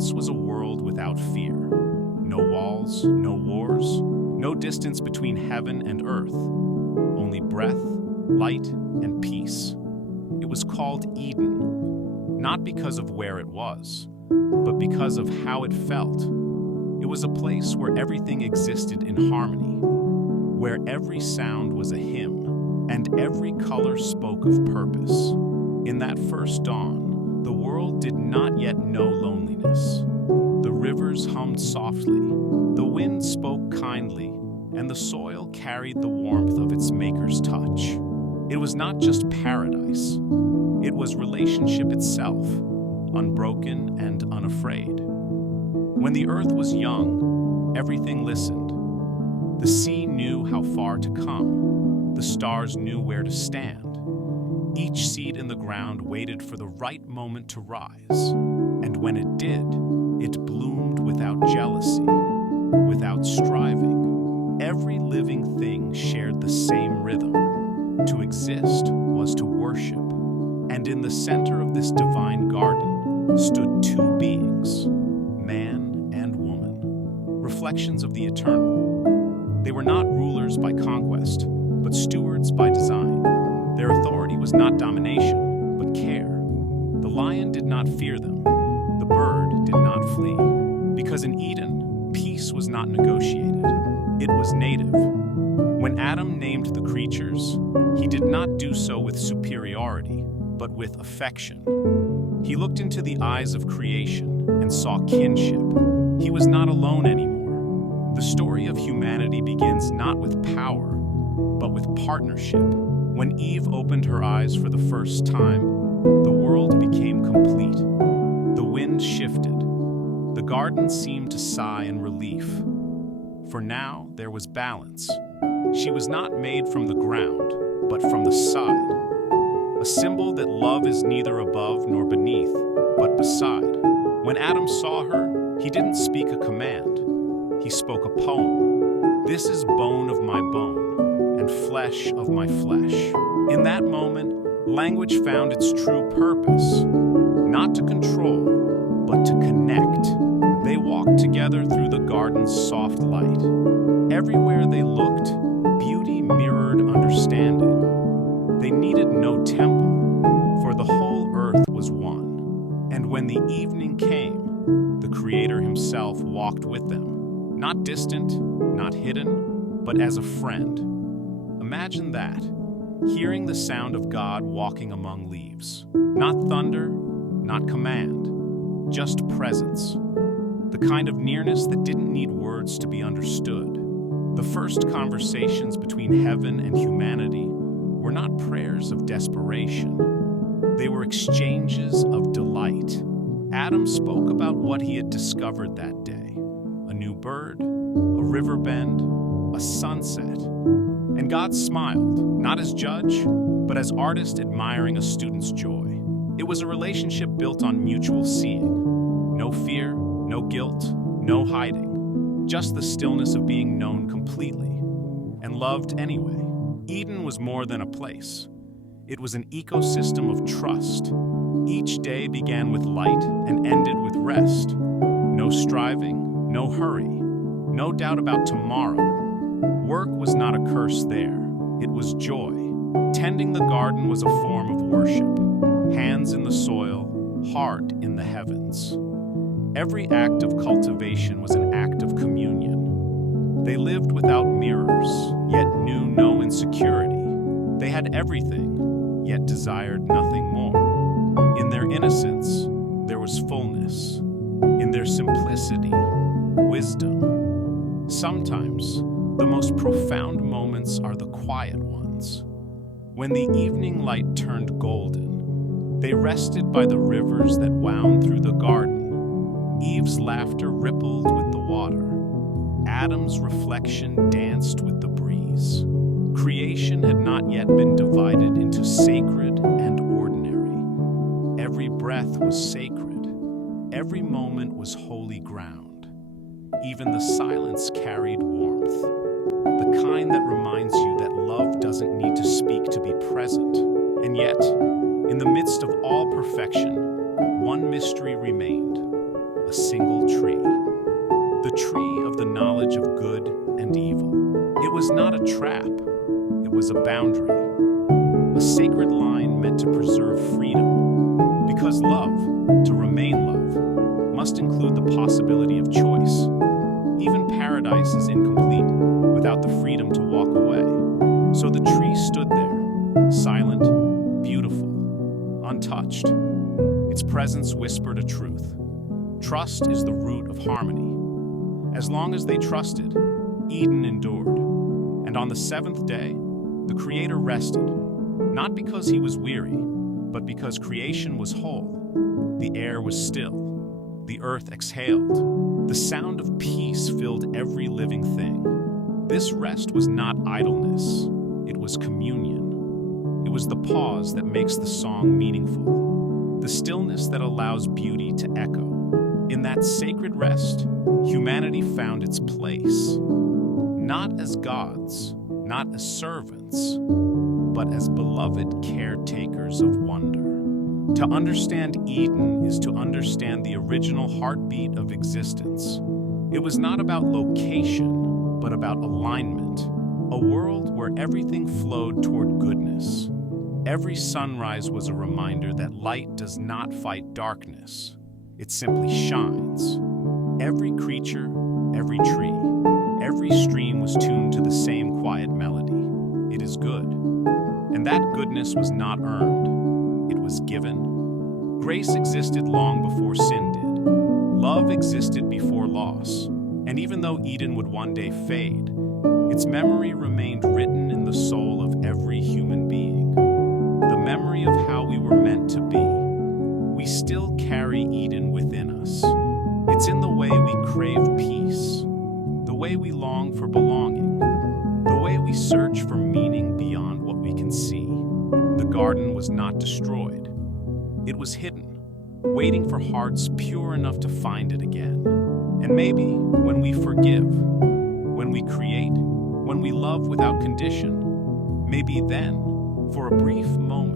once was a world without fear. No walls, no wars, no distance between heaven and earth. Only breath, light, and peace. It was called Eden, not because of where it was, but because of how it felt. It was a place where everything existed in harmony, where every sound was a hymn, and every color spoke of purpose. In that first dawn, the world did not yet know loneliness. The rivers hummed softly, the wind spoke kindly, and the soil carried the warmth of its maker's touch. It was not just paradise, it was relationship itself, unbroken and unafraid. When the earth was young, everything listened. The sea knew how far to come. The stars knew where to stand. Each seed in the ground waited for the right moment to rise. And when it did, it bloomed without jealousy, without striving. Every living thing shared the same rhythm. To exist was to worship. And in the center of this divine garden stood two beings, man and woman, reflections of the eternal. They were not rulers by conquest, but stewards by design. Their authority was not domination, but care. The lion did not fear them. The bird did not flee. Because in Eden, peace was not negotiated. It was native. When Adam named the creatures, he did not do so with superiority, but with affection. He looked into the eyes of creation and saw kinship. He was not alone anymore. The story of humanity begins not with power, but with partnership. When Eve opened her eyes for the first time, the world became complete. The wind shifted. The garden seemed to sigh in relief. For now, there was balance. She was not made from the ground, but from the side. A symbol that love is neither above nor beneath, but beside. When Adam saw her, he didn't speak a command. He spoke a poem. This is bone of my bone and flesh of my flesh. In that moment, language found its true purpose, not to control, but to connect. They walked together through the garden's soft light. Everywhere they looked, beauty mirrored understanding. They needed no temple, for the whole earth was one. And when the evening came, the Creator himself walked with them, not distant, not hidden, but as a friend. Imagine that, hearing the sound of God walking among leaves. Not thunder, not command, just presence. The kind of nearness that didn't need words to be understood. The first conversations between heaven and humanity were not prayers of desperation. They were exchanges of delight. Adam spoke about what he had discovered that day. A new bird, a river bend, a sunset. And God smiled, not as judge, but as artist admiring a student's joy. It was a relationship built on mutual seeing. No fear, no guilt, no hiding. Just the stillness of being known completely and loved anyway. Eden was more than a place. It was an ecosystem of trust. Each day began with light and ended with rest. No striving, no hurry, no doubt about tomorrow. Work was not a curse there. It was joy. Tending the garden was a form of worship. Hands in the soil, heart in the heavens. Every act of cultivation was an act of communion. They lived without mirrors, yet knew no insecurity. They had everything, yet desired nothing more. In their innocence, there was fullness. In their simplicity, wisdom. Sometimes, the most profound moments are the quiet ones. When the evening light turned golden, they rested by the rivers that wound through the garden. Eve's laughter rippled with the water. Adam's reflection danced with the breeze. Creation had not yet been divided into sacred and ordinary. Every breath was sacred. Every moment was holy ground. Even the silence carried warmth. The kind that reminds you that love doesn't need to speak to be present. And yet, in the midst of all perfection, one mystery remained. A a single tree. The tree of the knowledge of good and evil. It was not a trap, it was a boundary. A sacred line meant to preserve freedom. Because love, to remain love, must include the possibility of choice. Even paradise is incomplete without the freedom to walk away. So the tree stood there, silent, beautiful, untouched. Its presence whispered a truth. Trust is the root of harmony. As long as they trusted, Eden endured. And on the seventh day, the Creator rested, not because he was weary, but because creation was whole. The air was still. The earth exhaled. The sound of peace filled every living thing. This rest was not idleness. It was communion. It was the pause that makes the song meaningful. The stillness that allows beauty to echo. In that sacred rest, humanity found its place. Not as gods, not as servants, but as beloved caretakers of wonder. To understand Eden is to understand the original heartbeat of existence. It was not about location, but about alignment. A world where everything flowed toward goodness. Every sunrise was a reminder that light does not fight darkness. It simply shines. Every creature, every tree, every stream was tuned to the same quiet melody. It is good. And that goodness was not earned. It was given. Grace existed long before sin did. Love existed before loss. And even though Eden would one day fade, its memory remained written in the soul of every human being. The memory of how we were meant to be. We still carry Eden within us. It's in the way we crave peace, the way we long for belonging, the way we search for meaning beyond what we can see. The garden was not destroyed. It was hidden, waiting for hearts pure enough to find it again. And maybe when we forgive, when we create, when we love without condition, maybe then, for a brief moment,